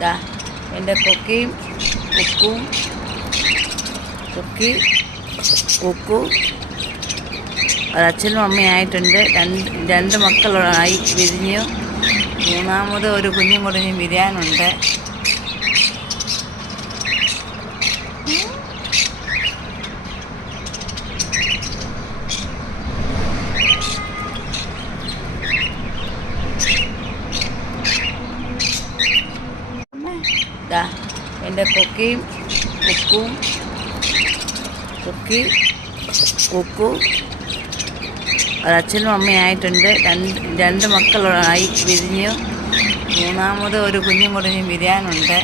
ദാ എൻ്റെ കൊക്കിയും കുക്കും കൊക്കി കുക്കു ഒരച്ഛനും അമ്മയായിട്ടുണ്ട്. രണ്ട് മക്കളായി വിരിഞ്ഞു. മൂന്നാമത് ഒരു കുഞ്ഞും കൂടെ ഇനി വിരിയാനുണ്ട്. ദാ എൻ്റെ കൊക്കിയും കുക്കും കൊക്കി കുക്കു ഒരച്ഛനും അമ്മയായിട്ടുണ്ട്. രണ്ട് മക്കളായി വിരിഞ്ഞു. മൂന്നാമത് ഒരു കുഞ്ഞും കൂടെ ഇനി വിരിയാനുണ്ട്.